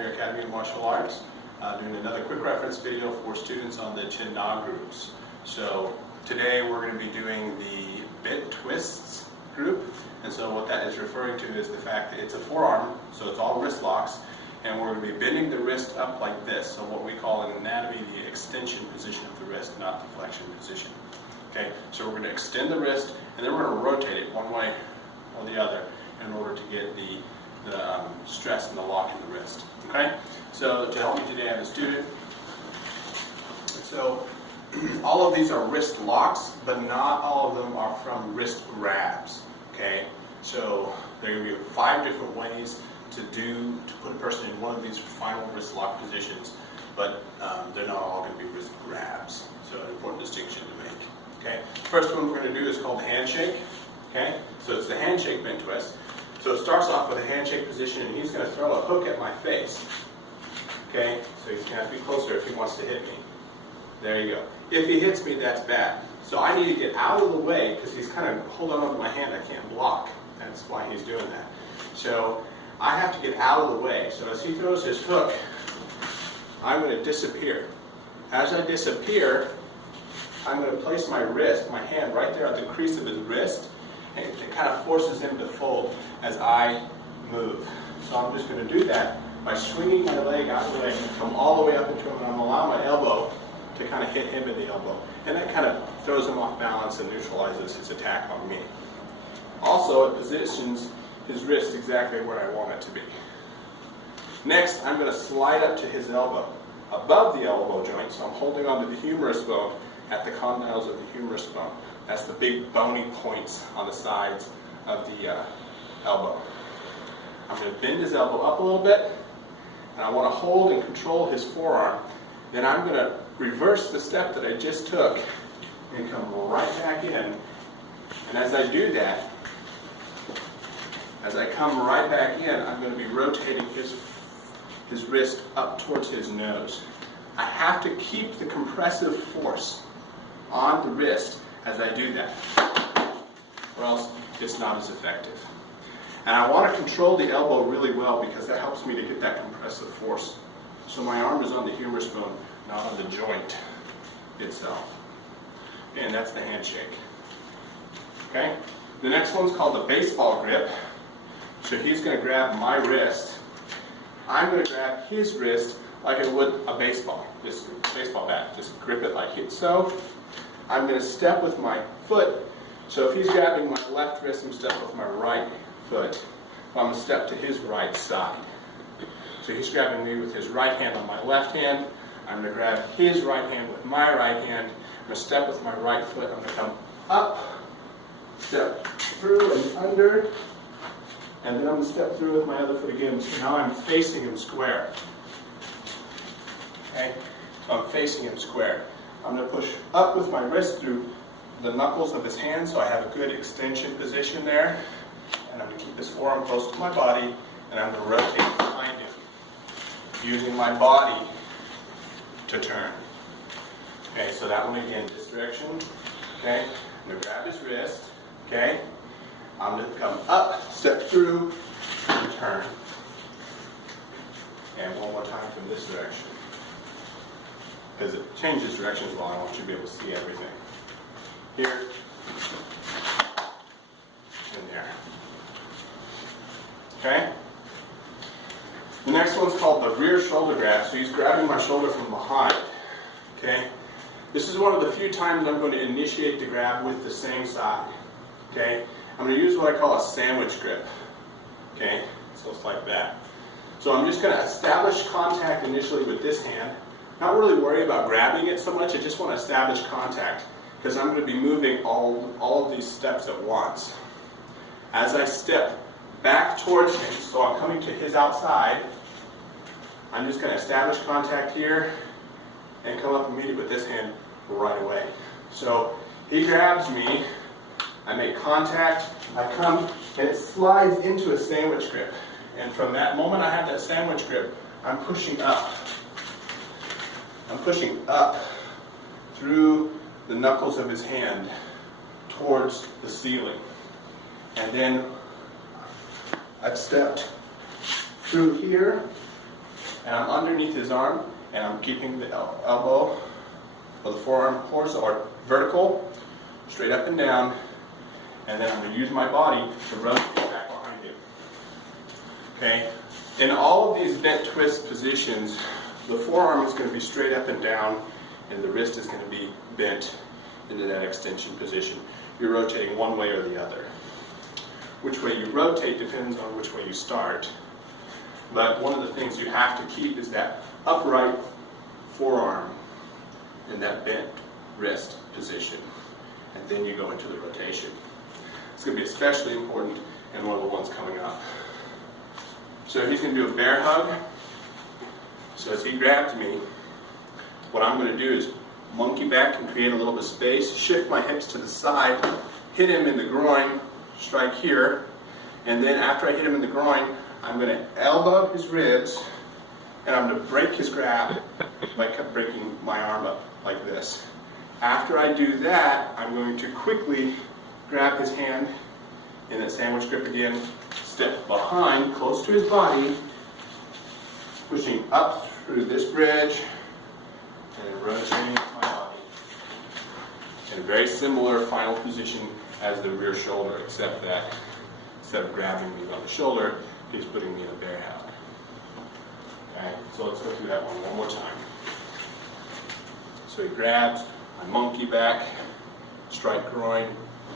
Culinary Academy of Martial Arts, doing another quick reference video for students on the Qin Na groups. So today we're going to be doing the bit twists group, and so what that is referring to is the fact that it's a forearm, so it's all wrist locks, and we're going to be bending the wrist up like this, so what we call in anatomy the extension position of the wrist, not the flexion position. Okay, so we're going to extend the wrist, and then we're going to rotate it one way or the other in order to get the stress and the lock in the wrist. Okay, so to help me today I have a student. So all of these are wrist locks, but not all of them are from wrist grabs. Okay, so there are going to be 5 different ways to put a person in one of these final wrist lock positions, but they're not all going to be wrist grabs. So an important distinction to make. Okay, first one we're going to do is called handshake. Okay, so it's the handshake bent twist. So it starts off with a handshake position, and he's going to throw a hook at my face. Okay, so he's going to have to be closer if he wants to hit me. There you go. If he hits me, that's bad. So I need to get out of the way because he's kind of holding on to my hand. I can't block. That's why he's doing that. So I have to get out of the way. So as he throws his hook, I'm going to disappear. As I disappear, I'm going to place my hand right there at the crease of his wrist, and it kind of forces him to fold as I move. So I'm just going to do that by swinging my leg out of the way and come all the way up into him, and I'm allowing my elbow to kind of hit him in the elbow. And that kind of throws him off balance and neutralizes his attack on me. Also, it positions his wrist exactly where I want it to be. Next, I'm going to slide up to his elbow, above the elbow joint, so I'm holding onto the humerus bone at the condyles of the humerus bone. That's the big bony points on the sides of the elbow. I'm going to bend his elbow up a little bit, and I want to hold and control his forearm. Then I'm going to reverse the step that I just took and come right back in. And as I do that, as I come right back in, I'm going to be rotating his wrist up towards his nose. I have to keep the compressive force on the wrist as I do that, or else it's not as effective. And I want to control the elbow really well because that helps me to get that compressive force. So my arm is on the humerus bone, not on the joint itself. And that's the handshake. Okay? The next one's called the baseball grip. So he's going to grab my wrist. I'm going to grab his wrist like I would a baseball bat. Just grip it like so. I'm going to step with my foot. So if he's grabbing my left wrist, I'm stepping with my right foot. I'm going to step to his right side. So he's grabbing me with his right hand on my left hand. I'm going to grab his right hand with my right hand. I'm going to step with my right foot. I'm going to come up, step through and under, and then I'm going to step through with my other foot again. So now I'm facing him square. Okay? So I'm facing him square. I'm going to push up with my wrist through the knuckles of his hand so I have a good extension position there. And I'm going to keep his forearm close to my body, and I'm going to rotate behind him, using my body to turn. Okay, so that one again, this direction. Okay, I'm going to grab his wrist. Okay, I'm going to come up, step through, and turn. And one more time from this direction. Because it changes directions well, I want you to be able to see everything. Here, and there. Okay? The next one's called the rear shoulder grab. So he's grabbing my shoulder from behind. Okay? This is one of the few times I'm going to initiate the grab with the same side. Okay? I'm going to use what I call a sandwich grip. Okay? So it's like that. So I'm just going to establish contact initially with this hand. Not really worry about grabbing it so much. I just want to establish contact because I'm going to be moving all of these steps at once. As I step back towards him, so I'm coming to his outside, I'm just going to establish contact here and come up and meet it with this hand right away. So he grabs me, I make contact, I come, and it slides into a sandwich grip. And from that moment I have that sandwich grip, I'm pushing up. I'm pushing up through the knuckles of his hand towards the ceiling. And then I've stepped through here and I'm underneath his arm, and I'm keeping the elbow or the forearm horizontal or vertical, straight up and down, and then I'm going to use my body to rotate back behind him. Okay? In all of these bent twist positions, the forearm is going to be straight up and down, and the wrist is going to be bent into that extension position. You're rotating one way or the other. Which way you rotate depends on which way you start. But one of the things you have to keep is that upright forearm in that bent wrist position. And then you go into the rotation. It's going to be especially important in one of the ones coming up. So he's going to do a bear hug. So as he grabs me, what I'm going to do is monkey back and create a little bit of space, shift my hips to the side, hit him in the groin, strike here, and then after I hit him in the groin, I'm going to elbow his ribs, and I'm going to break his grab by breaking my arm up like this. After I do that, I'm going to quickly grab his hand in that sandwich grip again, step behind, close to his body, pushing up through this bridge, and rotating my body. In a very similar final position as the rear shoulder, except that instead of grabbing me on the shoulder, he's putting me in a bear hug. Okay, so let's go through that one more time. So he grabs, I monkey back, strike groin,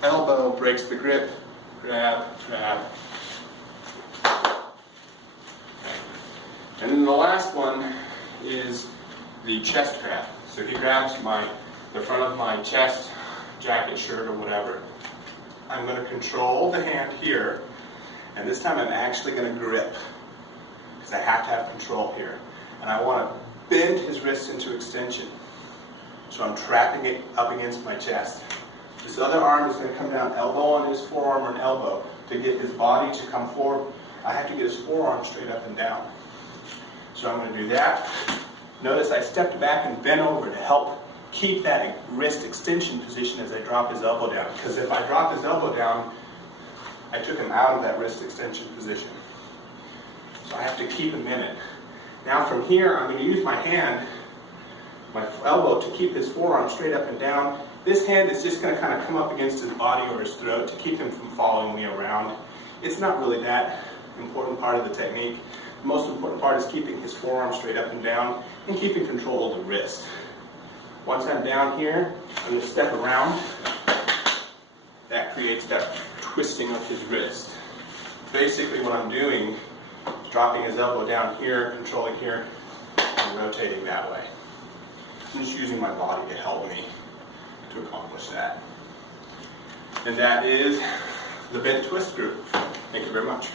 elbow, breaks the grip, grab, grab. Okay. And then the last one is the chest grab. So he grabs the front of my chest, jacket, shirt, or whatever. I'm going to control the hand here, and this time I'm actually going to grip, because I have to have control here. And I want to bend his wrist into extension. So I'm trapping it up against my chest. This other arm is going to come down, elbow on his forearm or an elbow. To get his body to come forward, I have to get his forearm straight up and down. So I'm going to do that. Notice I stepped back and bent over to help keep that wrist extension position as I drop his elbow down. Because if I drop his elbow down, I took him out of that wrist extension position. So I have to keep him in it. Now from here, I'm going to use my hand, my elbow, to keep his forearm straight up and down. This hand is just going to kind of come up against his body or his throat to keep him from following me around. It's not really that important part of the technique. The most important part is keeping his forearm straight up and down and keeping control of the wrist. Once I'm down here, I'm going to step around. That creates that twisting of his wrist. Basically what I'm doing is dropping his elbow down here, controlling here, and rotating that way. I'm just using my body to help me to accomplish that. And that is the bent twist group. Thank you very much.